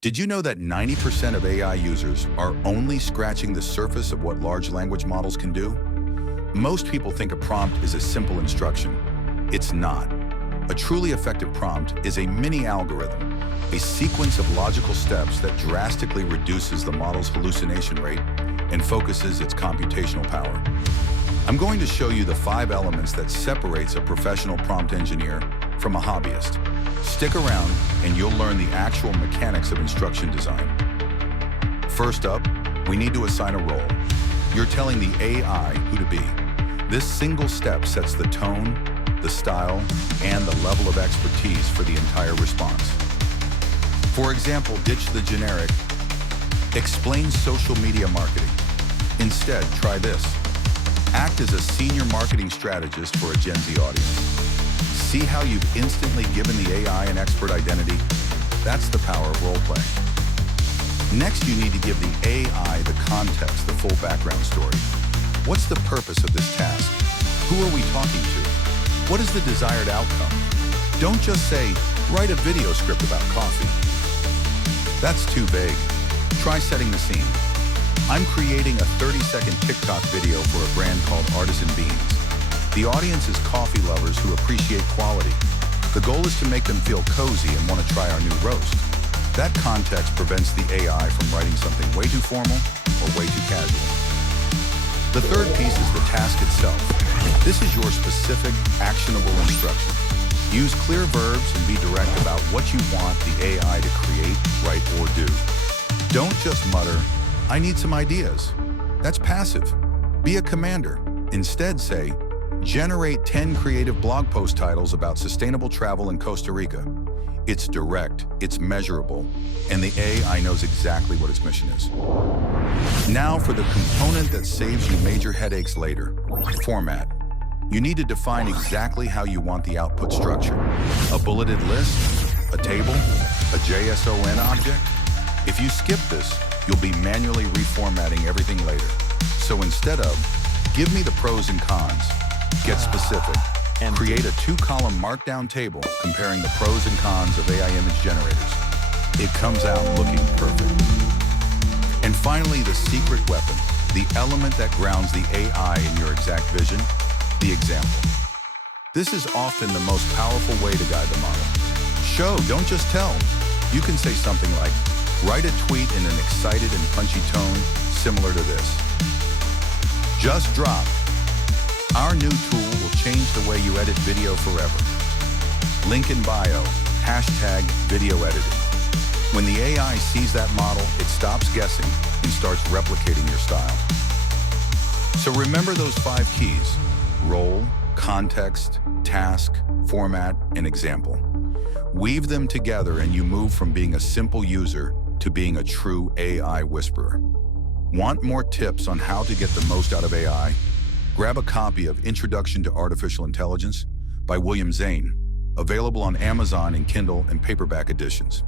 Did you know that 90% of AI users are only scratching the surface of what large language models can do? Most people think a prompt is a simple instruction. It's not. A truly effective prompt is a mini algorithm, a sequence of logical steps that drastically reduces the model's hallucination rate and focuses its computational power. I'm going to show you the 5 elements that separates a professional prompt engineer from a hobbyist. Stick around and you'll learn the actual mechanics of instruction design. First up, we need to assign a role. You're telling the AI who to be. This single step sets the tone, the style, and the level of expertise for the entire response. For example, ditch the generic, explain social media marketing. Instead, try this. Act as a senior marketing strategist for a Gen Z audience. See how you've instantly given the AI an expert identity? That's the power of role-play. Next, you need to give the AI the context, the full background story. What's the purpose of this task? Who are we talking to? What is the desired outcome? Don't just say, write a video script about coffee. That's too vague. Try setting the scene. I'm creating a 30-second TikTok video for a brand called Artisan Beans. The audience is coffee lovers who appreciate quality. The goal is to make them feel cozy and want to try our new roast. That context prevents the AI from writing something way too formal or way too casual. The third piece is the task itself. This is your specific, actionable instruction. Use clear verbs and be direct about what you want the AI to create, write, or do. Don't just mutter, I need some ideas. That's passive. Be a commander. Instead say, generate 10 creative blog post titles about sustainable travel in Costa Rica. It's direct, it's measurable, and the AI knows exactly what its mission is. Now for the component that saves you major headaches later, format. You need to define exactly how you want the output structure. A bulleted list, a table, a JSON object. If you skip this, you'll be manually reformatting everything later. So instead of, give me the pros and cons, get specific. Create a 2-column markdown table comparing the pros and cons of AI image generators. It comes out looking perfect. And finally, the secret weapon, the element that grounds the AI in your exact vision, the example. This is often the most powerful way to guide the model. Show, don't just tell. You can say something like, write a tweet in an excited and punchy tone similar to this. Just drop. Our new tool will change the way you edit video forever. Link in bio, #video editing. When the AI sees that model, it stops guessing and starts replicating your style. So remember those 5 keys: role, context, task, format, and example. Weave them together and you move from being a simple user to being a true AI whisperer. Want more tips on how to get the most out of AI? Grab a copy of Introduction to Artificial Intelligence by William Zane, available on Amazon in Kindle and paperback editions.